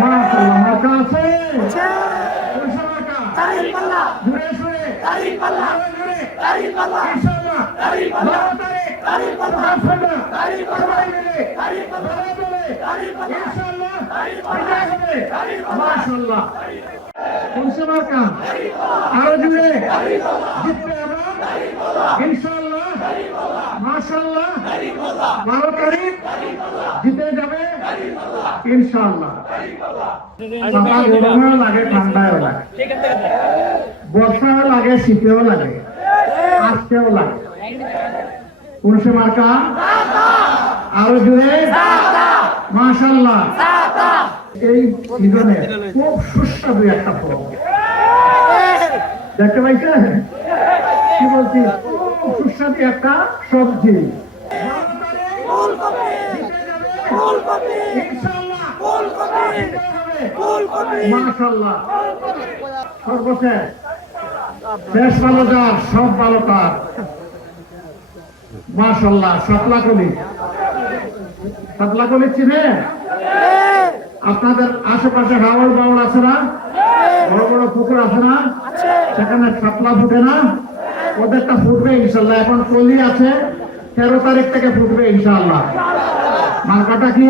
মাশাআল্লাহ মার্কা আছে মাশাআল্লাহ আরো জুড়ে জিতবে আমরা ইনশাআল্লাহ মাশাআল্লাহ 12 তারিখ জিতে যাবে ইনশাআল্লাহ। গরমেও লাগে ঠান্ডায়ও লাগে, বর্ষাও লাগে শীতেও লাগে আজকেও লাগে। কোন সে মার্কা আরো জুড়ে মাশাআল্লাহ। এই সিজনে খুব সুস্বাদু একটা ফল দেখতে পাইছেন, কি বলছি, খুব সুস্বাদু একটা সবজি মাশাআল্লাহ। সর্বশেষ শেষ ভালো যার সব ভালো তার মাশাআল্লাহ। সাতলাকলি চিনে? আপনাদের আশেপাশে হাওড় বাউল আছে না, বড় বড় পুকুর আছে না, সেখানে সাতলা ফুটে না? ওদেরটা ফুটবে ইনশাল্লাহ। এখন কলি আছে, 13 তারিখ থেকে ফুটবে ইনশাল্লাহ। মার্কাটা কি?